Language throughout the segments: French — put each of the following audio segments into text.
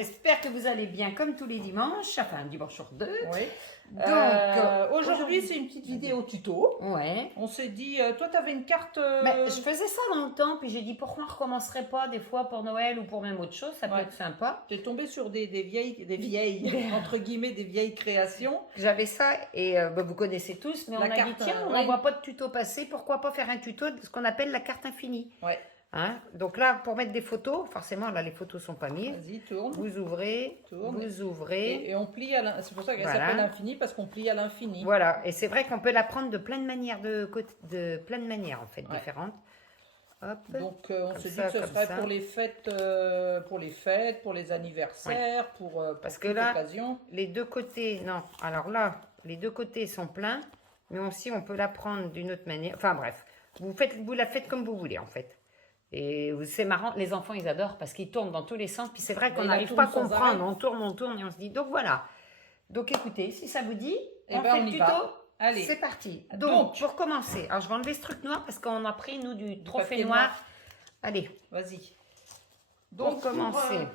espère que vous allez bien comme tous les dimanches, enfin un dimanche sur deux. Oui. Donc, Aujourd'hui, c'est une petite vidéo tuto. Ouais. On s'est dit, toi, tu avais une carte. Mais je faisais ça dans le temps, puis j'ai dit pourquoi on ne recommencerait pas des fois pour Noël ou pour même autre chose, ça peut Ouais. être sympa. Tu es tombée sur des vieilles, entre guillemets, des vieilles créations. J'avais ça et vous connaissez tous, mais La on a dit carte, tiens, on oui. n'en voit pas de tuto passer, pourquoi pas faire un tuto de ce qu'on appelle la carte infinie. Ouais. Hein? Donc là, pour mettre des photos, forcément là les photos sont pas mises. Vas-y, tourne. Vous ouvrez, Tourne. vous ouvrez. Et on plie à l'infini. C'est pour ça qu'elle Voilà. s'appelle infini, parce qu'on plie à l'infini. Voilà, et c'est vrai qu'on peut la prendre de plein de manières, en fait, Ouais. différentes. Hop. Donc, on Comme se dit ça, que ce comme serait ça. pour les anniversaires, pour Parce que toute là, occasion. les deux côtés, non, alors là, les deux côtés sont pleins, mais aussi on peut la prendre d'une autre manière. Enfin bref, vous la faites comme vous voulez en fait. Et c'est marrant, les enfants ils adorent parce qu'ils tournent dans tous les sens, puis c'est vrai qu'on Et la n'arrive pas à tourne sans comprendre, arrêt. on tourne et on se dit, donc voilà. Donc écoutez, si ça vous dit, Eh on ben, fait on le y tuto. va. Allez. C'est parti. Donc. Pour commencer, alors je vais enlever ce truc noir parce qu'on a pris nous du trophée papier noir. noir. Allez, Vas-y. Pour Donc, commencer, il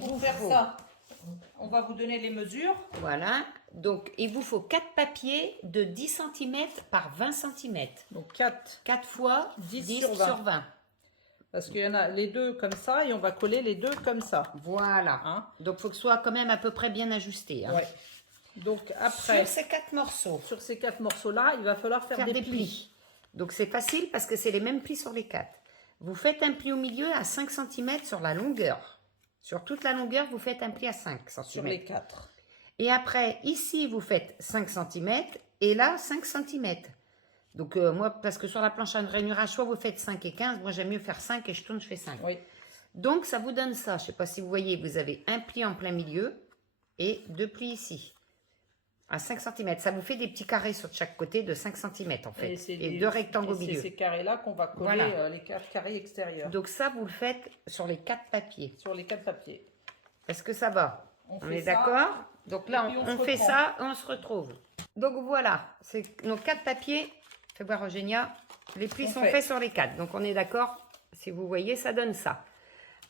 pour vous faire faut- ça, on va vous donner les mesures. voilà. Donc il vous faut 4 papiers de 10 cm par 20 cm. Donc 4, 4 fois 10 10 sur sur 20. 20. Parce qu'il y en a les deux comme ça et on va coller les deux comme ça. Voilà. Hein. Donc il faut que ce soit quand même à peu près bien ajusté. Hein. Ouais. Donc après, Sur ces 4 morceaux, sur ces 4 morceaux-là, il va falloir faire des plis. Donc c'est facile parce que c'est les mêmes plis sur les 4. Vous faites un pli au milieu à 5 cm sur la longueur. Sur toute la longueur, vous faites un pli à 5 cm. Sur les 4. Et après, ici, vous faites 5 cm et là, 5 cm. Donc moi, parce que sur la planche à rainurage, soit vous faites 5 et 15. Moi, j'aime mieux faire 5 et je tourne, je fais 5. Oui. Donc, ça vous donne ça. Je ne sais pas si vous voyez, vous avez un pli en plein milieu et 2 plis ici. À 5 cm. Ça vous fait des petits carrés sur chaque côté de 5 cm en fait. Et 2 rectangles au milieu. C'est ces carrés-là qu'on va coller Voilà. les 4 carrés extérieurs. Donc ça, vous le faites sur les 4 papiers. Sur les 4 papiers. Est-ce que ça va? On fait est ça. d'accord? Donc là, Et puis on se fait reprend. ça et on se retrouve. Donc voilà, c'est nos 4 papiers. Fais voir Eugénia. Les plis On sont fait. faits sur les 4. Donc on est d'accord. Si vous voyez, ça donne ça.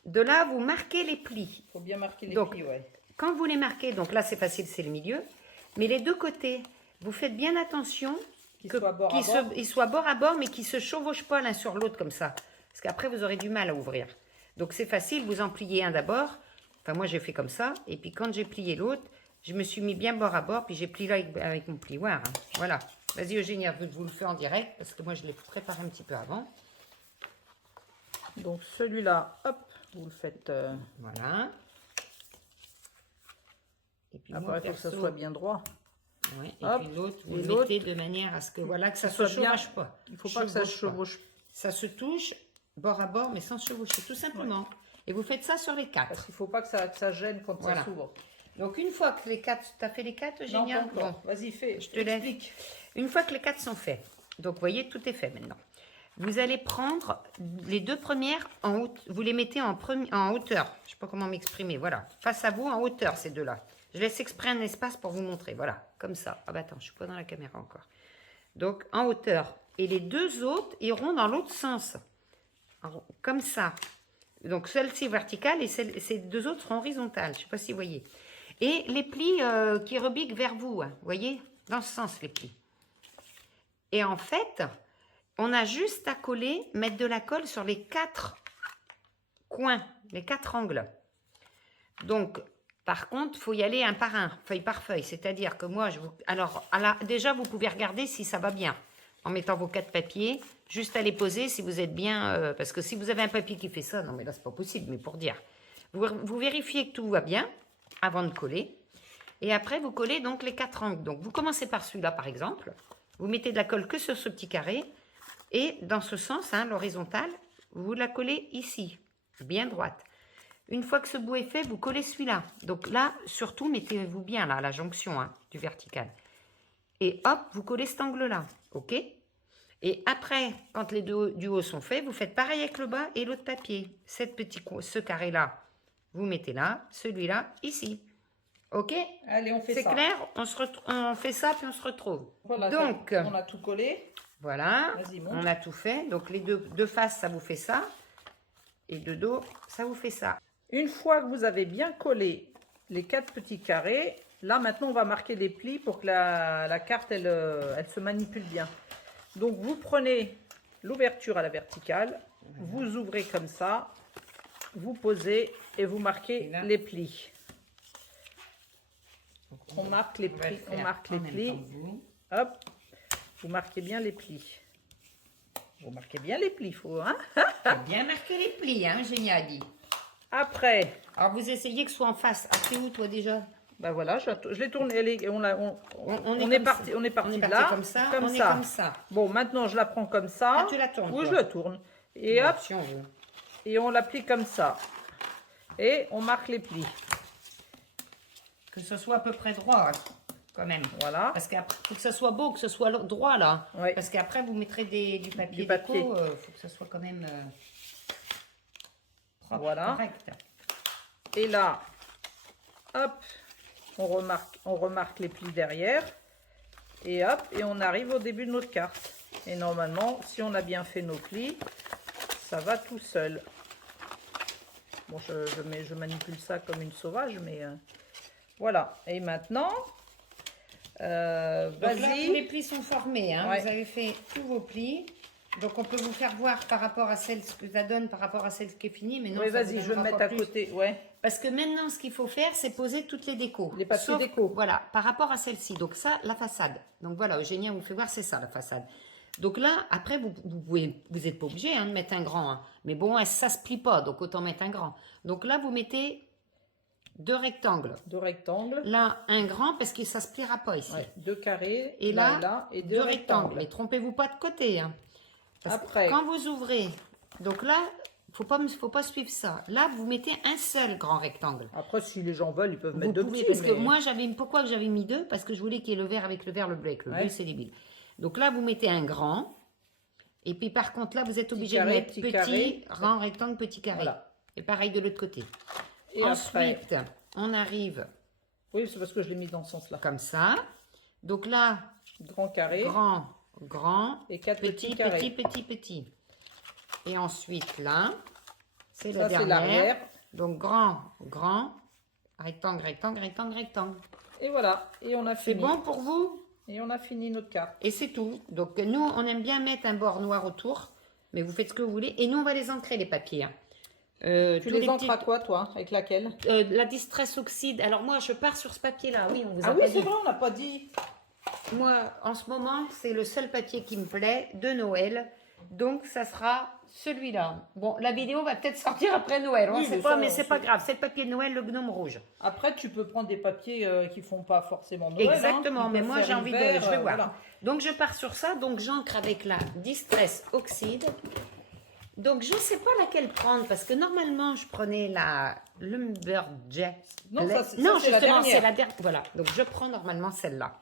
De là, vous marquez les plis. Il faut bien marquer les Donc, plis, ouais. Quand vous les marquez, donc là c'est facile, c'est le milieu. Mais les deux côtés, vous faites bien attention Qu'ils soient bord à bord. ils soient bord à bord, mais qu'ils ne se chevauchent pas l'un sur l'autre comme ça. Parce qu'après, vous aurez du mal à ouvrir. Donc c'est facile, vous en pliez un d'abord. Enfin, moi j'ai fait comme ça. Et puis quand j'ai plié l'autre, je me suis mis bien bord à bord, puis j'ai plié là avec mon plioir. Hein. Voilà. Vas-y Eugénia, je vous le fais en direct, parce que moi je l'ai préparé un petit peu avant. Donc celui-là, hop, vous le faites. Voilà. Et puis Après, moi, il faut que ça perso, soit bien droit. ouais, et Hop. puis l'autre, vous Et le l'autre, mettez de manière à ce que, voilà, que ça ne se soit bien- chevauche pas. Il ne faut pas que ça se Chevauche chevauche. pas. Ça se touche bord à bord, mais sans se chevaucher, tout simplement. Et vous faites ça sur les 4. Parce qu'il ne faut pas que ça gêne quand Voilà. ça s'ouvre. Donc une fois que les 4, tu as fait les 4, Non, Eugénia? pas encore. Vas-y, fais. Je te laisse. Explique. Une fois que les 4 sont faits, donc vous voyez, tout est fait maintenant. Vous allez prendre les deux premières en haute, vous les mettez en hauteur. Je ne sais pas comment m'exprimer, voilà. Face à vous, en hauteur, ces deux-là. Je laisse exprès un espace pour vous montrer, voilà, comme ça. Ah bah attends, je ne suis pas dans la caméra encore. Donc en hauteur. Et les deux autres iront dans l'autre sens. Comme ça. Donc celle-ci verticale et ces deux autres seront horizontales. Je ne sais pas si vous voyez. Et les plis qui rebiquent vers vous, hein, vous voyez, dans ce sens les plis. Et en fait, on a juste à coller, mettre de la colle sur les 4 coins, les 4 angles. Donc, par contre, il faut y aller un par un, feuille par feuille. C'est-à-dire que moi, alors, déjà, vous pouvez regarder si ça va bien. En mettant vos 4 papiers, juste à les poser si vous êtes bien. Parce que si vous avez un papier qui fait ça, non mais là, c'est pas possible, mais pour dire. Vous vérifiez que tout va bien avant de coller. Et après, vous collez donc les 4 angles. Donc, vous commencez par celui-là, par exemple. Vous mettez de la colle que sur ce petit carré. Et dans ce sens, hein, l'horizontale, vous la collez ici, bien droite. Une fois que ce bout est fait, vous collez celui-là. Donc là, surtout, mettez-vous bien là, à la jonction hein, du vertical. Et hop, vous collez cet angle-là. OK? Et après, quand les deux du haut sont faits, vous faites pareil avec le bas et l'autre papier. Ce carré-là, vous mettez là, celui-là, ici. OK? Allez, on fait ça. C'est clair? On fait ça, puis on se retrouve. Voilà, donc, on a tout collé. voilà, Vas-y, montre. on a tout fait. Donc, les deux faces, ça vous fait ça. Et de dos, ça vous fait ça. Une fois que vous avez bien collé les 4 petits carrés, là maintenant on va marquer des plis pour que la carte elle se manipule bien. Donc vous prenez l'ouverture à la verticale, vous ouvrez comme ça, vous posez et vous marquez les plis. On marque les plis, on marque les plis. Hop, vous marquez bien les plis. Vous marquez bien les plis, faut, hein? Faut bien marquer les plis, hein, Eugénie a dit. Après, Alors vous essayez que ce soit en face. Après où toi déjà? ben voilà, je l'ai tourné, on est comme parti, ça. on est parti On est de parti là, comme ça, comme on est ça. comme ça. Bon, maintenant je la prends comme ça. Ah, tu la tournes, Oui, toi. je la tourne. Et Bon, hop, si on veut. et on l'applique comme ça. Et on marque les plis. Que ce soit à peu près droit, quand même. Voilà. Parce qu'après, faut que ce soit beau, que ce soit droit là. Oui. Parce qu'après, vous mettrez du papier. Du papier. Déco, faut que ce soit quand même propre, Voilà. correct. Et là, hop, on remarque les plis derrière. Et hop, et on arrive au début de notre carte. Et normalement, si on a bien fait nos plis, ça va tout seul. Bon, je manipule ça comme une sauvage, mais voilà. Et maintenant, Donc là, tous les vas-y. plis sont formés. Hein. Ouais. Vous avez fait tous vos plis. Donc on peut vous faire voir par rapport à celle ce que ça donne, par rapport à celle qui est finie. Mais non, Oui, ça vas-y, vous je vais me donnera mettre pas à plus. côté. Ouais. Parce que maintenant, ce qu'il faut faire, c'est poser toutes les décos. Les papiers Sauf, déco. Voilà, par rapport à celle-ci. Donc ça, la façade. Donc voilà, Eugénie vous fait voir, c'est ça la façade. Donc là, après, vous n'êtes pas obligé de mettre un grand. Hein. Mais bon, ça ne se plie pas, donc autant mettre un grand. Donc là, vous mettez 2 rectangles. 2 rectangles. Là, un grand, parce que ça ne se pliera pas ici. Ouais, 2 carrés. Et là, et 2 rectangles. Mais trompez-vous pas de côté. Hein. Parce que Après. quand vous ouvrez, donc là, faut pas suivre ça. Là, vous mettez un seul grand rectangle. Après, si les gens veulent, ils peuvent Vous mettre 2 pouvez, petits. parce que moi, pourquoi j'avais mis 2? Parce que je voulais qu'il y ait le vert avec le vert, le bleu avec le bleu, Ouais. c'est débile. Donc là, vous mettez un grand. Et puis par contre, là, vous êtes obligé carré, de mettre petit petit, carré. grand rectangle, petit carré. Voilà. Et pareil de l'autre côté. Et Ensuite, après. on arrive Oui, c'est parce que je l'ai mis dans ce sens-là. comme ça. Donc là, Grand carré. grand, grand, Et 4 petit, petits carrés. petit. Et ensuite, là, c'est Ça, la c'est dernière. l'arrière. Donc grand, grand, rectangle, rectangle, rectangle, rectangle. Et voilà. Et on a C'est fini. bon pour vous? Et on a fini notre carte. Et c'est tout. Donc nous, on aime bien mettre un bord noir autour, mais vous faites ce que vous voulez. Et nous, on va les ancrer, les papiers. Hein. Tu les encres à quoi, toi? Avec laquelle? La Distress Oxide. Alors moi, je pars sur ce papier-là. Oui, on vous a Ah oui, pas c'est dit. vrai, on n'a pas dit. Moi, en ce moment, c'est le seul papier qui me plaît de Noël. Donc, ça sera celui-là. Bon, la vidéo va peut-être sortir après Noël. On Oui, ne sait mais pas, ça, mais on c'est sait. pas grave. C'est le papier de Noël, le gnome rouge. Après, tu peux prendre des papiers qui font pas forcément Noël. Exactement, hein, qui mais peuvent moi, faire j'ai envie hiver, de... Je vais voir. voilà. Donc, je pars sur ça. Donc, j'encre avec la Distress Oxide. Donc, je ne sais pas laquelle prendre parce que normalement, je prenais la Lumberjack. Non, ça, c'est non, la justement, dernière. c'est la dernière. Voilà. Donc, je prends normalement celle-là.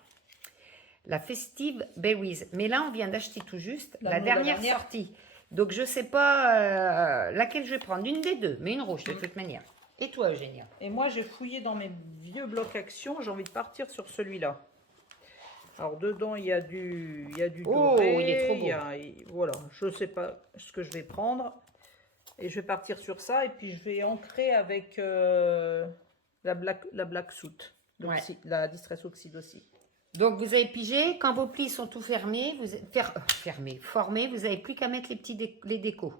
La Festive Berries. Mais là, on vient d'acheter tout juste la dernière sortie. Donc, je ne sais pas laquelle je vais prendre. Une des deux, mais une rouge de toute manière. Et toi, Eugénie? Et moi, j'ai fouillé dans mes vieux blocs action. J'ai envie de partir sur celui-là. Alors, dedans, il y a du Oh, doré. il est trop beau. Voilà, je ne sais pas ce que je vais prendre. Et je vais partir sur ça. Et puis, je vais ancrer avec la Black Soot. Ouais. La Distress Oxide aussi. Donc, vous avez pigé, quand vos plis sont tout fermés, formés, vous n'avez plus qu'à mettre les décos.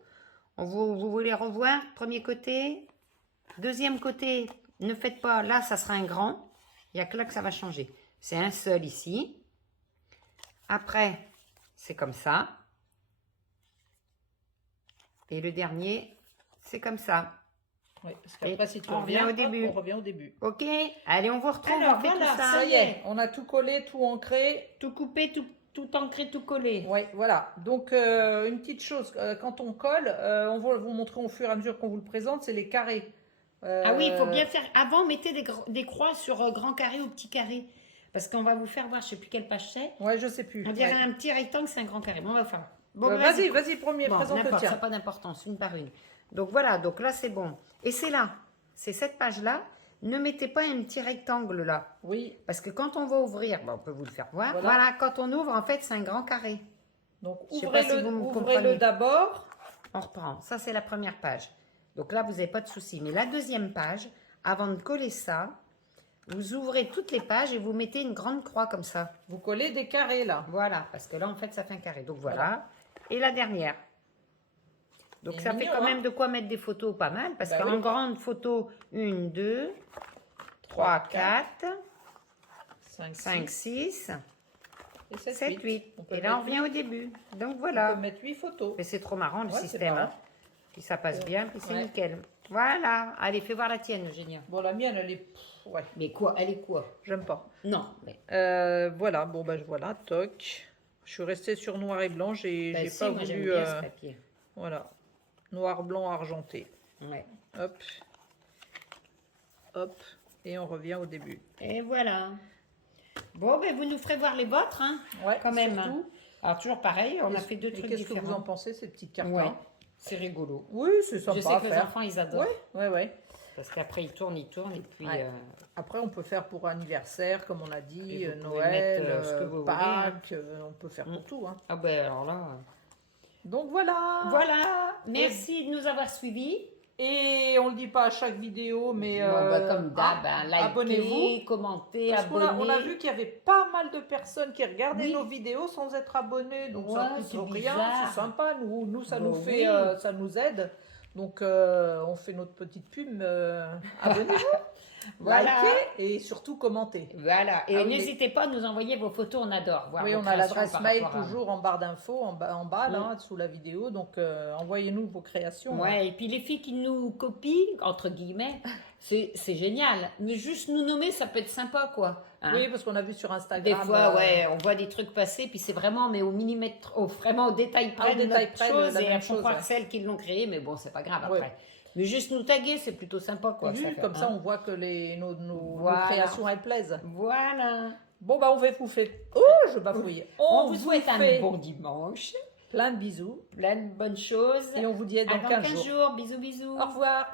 Vous voulez revoir, premier côté, deuxième côté, ne faites pas, là, ça sera un grand, il n'y a que là que ça va changer. C'est un seul ici. Après, c'est comme ça. Et le dernier, c'est comme ça. Oui, parce qu'après, si tu on revient reviens, au début. on revient au début. Ok, allez, on vous retrouve, Alors, on fait voilà, tout ça. ça y est, on a tout collé, tout ancré. Tout coupé, tout ancré, tout collé. Oui, voilà. Donc, une petite chose, quand on colle, on va vous montrer au fur et à mesure qu'on vous le présente, c'est les carrés. Ah oui, il faut bien faire. Avant, mettez des croix sur grand carré ou petit carré. Parce qu'on va vous faire voir, je ne sais plus quelle page c'est. Ouais, je sais plus. On dirait Ouais. un petit rectangle, c'est un grand carré. Bon, on va faire. Bon, Vas-y, premier, Bon, présente le n'importe, ça tien. n'a pas d'importance, une par une. Donc voilà, donc là, c'est bon. Et c'est là, c'est cette page-là. Ne mettez pas un petit rectangle là. Oui, Parce que quand on va ouvrir, on peut vous le faire voir. Voilà. Voilà, quand on ouvre, en fait, c'est un grand carré. donc Je sais pas si ouvrez-le vous me ouvrez-le comprenez. d'abord. On reprend. Ça, c'est la première page. Donc là, vous n'avez pas de souci. Mais la deuxième page, avant de coller ça, vous ouvrez toutes les pages et vous mettez une grande croix comme ça. Vous collez des carrés là. Voilà, parce que là, en fait, ça fait un carré. Donc voilà. Et la dernière. Donc C'est ça mignon, fait quand hein. même de quoi mettre des photos pas mal. Parce Bah qu'en oui. grande photo, 1, 2, 3, 4, 5, 6, et 7, 8. On peut Et là, on mettre revient au début. Donc On voilà. peut mettre 8 photos. Mais c'est trop marrant le Ouais, c'est système. marrant. Hein. Puis ça passe bien, puis c'est Ouais. nickel. Voilà. Allez, fais voir la tienne, Eugénia. Bon, la mienne, elle est... Ouais, Mais quoi? Elle est quoi? j'aime pas. Non, mais... Voilà, bon, bah voilà, toc. Je suis restée sur noir et blanc, j'ai Bah si, pas moi, j'aime voulu... bien ce papier. Voilà, noir, blanc, argenté. Ouais. Hop. Hop. Et on revient au début. Et voilà. Bon, ben vous nous ferez voir les vôtres, hein, Ouais, quand même. surtout. Alors, toujours pareil, on a fait deux Et trucs qu'est-ce que vous en différents. pensez, ces petites cartes Ouais, là? c'est rigolo. Oui, c'est sympa Je sais à que les faire. enfants, ils adorent. Ouais. Parce qu'après, ils tournent, et puis... Ouais. Après, on peut faire pour anniversaire, comme on a dit, Et vous pouvez Noël, mettre, ce que vous voulez, hein. Pâques, on peut faire pour tout. Hein. Ah ben, alors là... Donc voilà. Voilà, merci de nous avoir suivis. Et on le dit pas à chaque vidéo, mais Bon, ben, comme d'hab, hein, likez, abonnez-vous. commentez, Parce qu'on abonnez. on a vu qu'il y avait pas mal de personnes qui regardaient Oui. nos vidéos sans être abonnés. Donc Ouais, ça c'est coûte rien, bizarre. c'est sympa. Nous ça Bah nous fait, oui. ça nous aide. Donc on fait notre petite pub. Abonnez-vous, Voilà. likez et surtout commentez. Voilà, et Ah oui, n'hésitez pas à nous envoyer vos photos, on adore voir Oui, vos on a créations l'adresse par mail rapport à- toujours en barre d'infos, en bas là, sous la vidéo. Donc envoyez-nous vos créations. hein. Ouais, et puis les filles qui nous copient, entre guillemets, c'est génial. Mais juste nous nommer, ça peut être sympa, quoi. Hein. Oui, parce qu'on a vu sur Des Instagram. fois, ouais, on voit des trucs passer, puis c'est vraiment, mais au millimètre, vraiment au détail près Au de détail notre près, chose, la et même elles font chose, croire ouais. celles qui l'ont créé, mais bon, c'est pas grave Ouais. après. Mais juste nous taguer, c'est plutôt sympa, quoi. Oui, ça fait, comme ça, hein. on voit que nos Voilà. créations, elles plaisent. Voilà. Bon, bah, on va vous faire... Oh, je bafouille. On vous souhaite fait un bon dimanche, plein de bisous. plein de bonnes choses. Et on vous dit à À dans 15 jours. jours. Bisous, bisous. Au revoir.